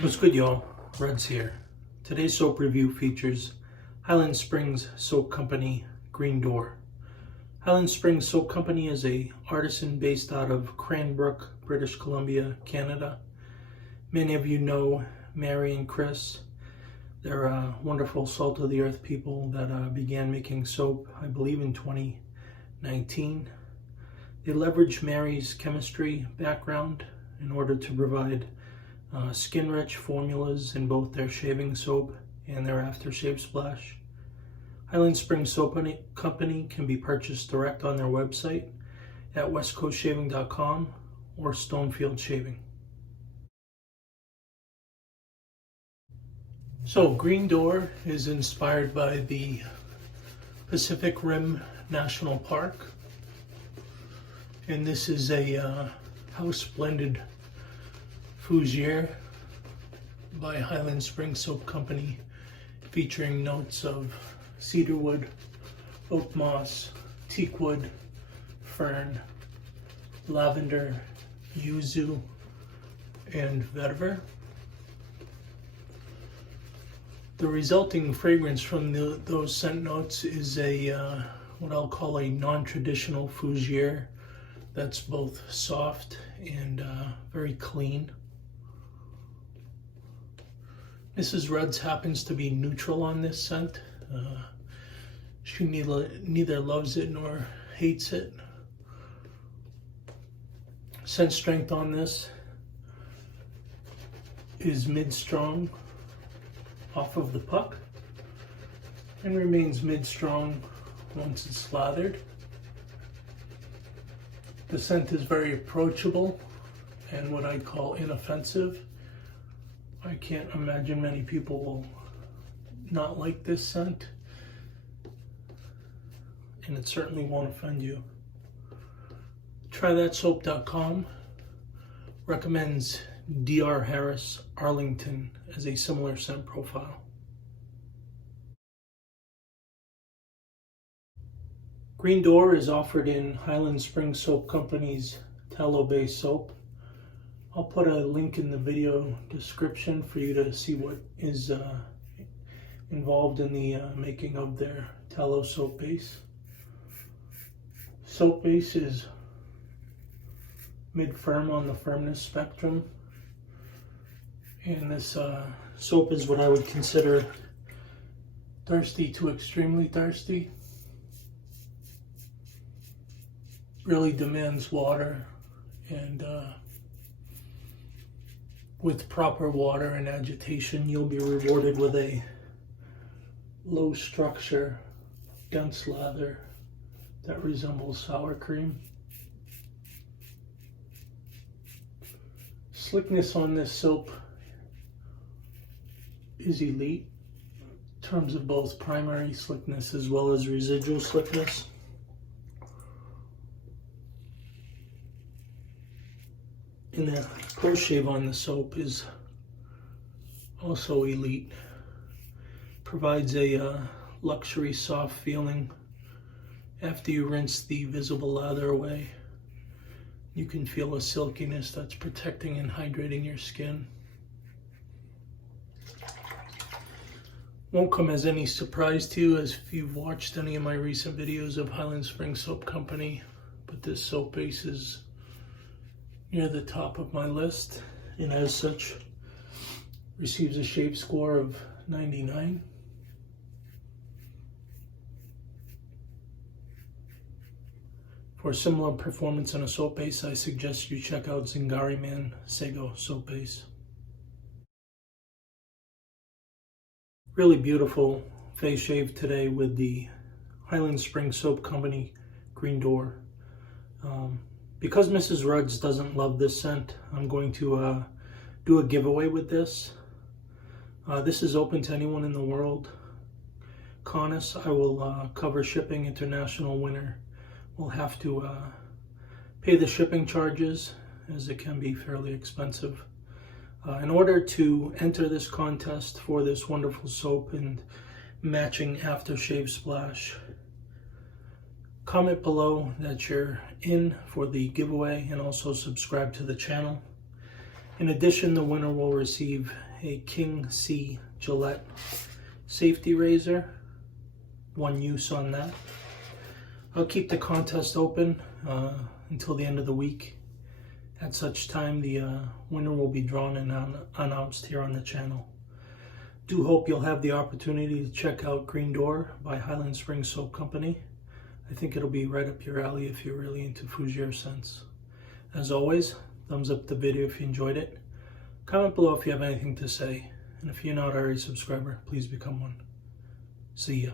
What's good, y'all? Reds here. Today's soap review features Highland Springs Soap Company Green Door. Highland Springs Soap Company is a artisan based out of Cranbrook, British Columbia, Canada. Many of you know Mary and Chris. They're wonderful salt-of-the-earth people that began making soap, I believe, in 2019. They leverage Mary's chemistry background in order to provide skin-rich formulas in both their shaving soap and their aftershave splash. Highland Springs Soap Company can be purchased direct on their website at westcoastshaving.com or Stonefield Shaving. So Green Door is inspired by the Pacific Rim National Park, and this is a house blended fougere by Highland Springs Soap Company, featuring notes of cedarwood, oak moss, teakwood, fern, lavender, yuzu, and vetiver. The resulting fragrance from those scent notes is a what I'll call a non-traditional fougere that's both soft and very clean. Mrs. Reds happens to be neutral on this scent. She neither loves it nor hates it. Scent strength on this is mid-strong off of the puck and remains mid-strong once it's lathered. The scent is very approachable and what I call inoffensive. I can't imagine many people will not like this scent, and it certainly won't offend you. TryThatSoap.com recommends D.R. Harris, Arlington, as a similar scent profile. Green Door is offered in Highland Springs Soap Company's tallow-based soap. I'll put a link in the video description for you to see what is involved in the making of their tallow soap base. Soap base is mid-firm on the firmness spectrum, and this soap is what I would consider thirsty to extremely thirsty. Really demands water, and with proper water and agitation, you'll be rewarded with a low structure, dense lather that resembles sour cream. Slickness on this soap is elite in terms of both primary slickness as well as residual slickness. And the pro shave on the soap is also elite. Provides a luxury soft feeling after you rinse the visible lather away. You can feel a silkiness that's protecting and hydrating your skin. Won't come as any surprise to you as if you've watched any of my recent videos of Highland Springs Soap Company, but this soap base is near the top of my list, and as such receives a ShaveScore of 99. For similar performance on a soap base, I suggest you check out Zingari Man Sego soap base. Really beautiful face shave today with the Highland Springs Soap Company Green Door. Because Mrs. Reds doesn't love this scent, I'm going to do a giveaway with this. This is open to anyone in the world. Conus, I will cover shipping. International winner will have to pay the shipping charges, as it can be fairly expensive. In order to enter this contest for this wonderful soap and matching aftershave splash, comment below that you're in for the giveaway and also subscribe to the channel. In addition, the winner will receive a King C Gillette safety razor. One use on that. I'll keep the contest open until the end of the week. At such time, the winner will be drawn and announced here on the channel. Do hope you'll have the opportunity to check out Green Door by Highland Springs Soap Company. I think it'll be right up your alley if you're really into fougere scents. As always, thumbs up the video if you enjoyed it. Comment below if you have anything to say. And if you're not already a subscriber, please become one. See ya.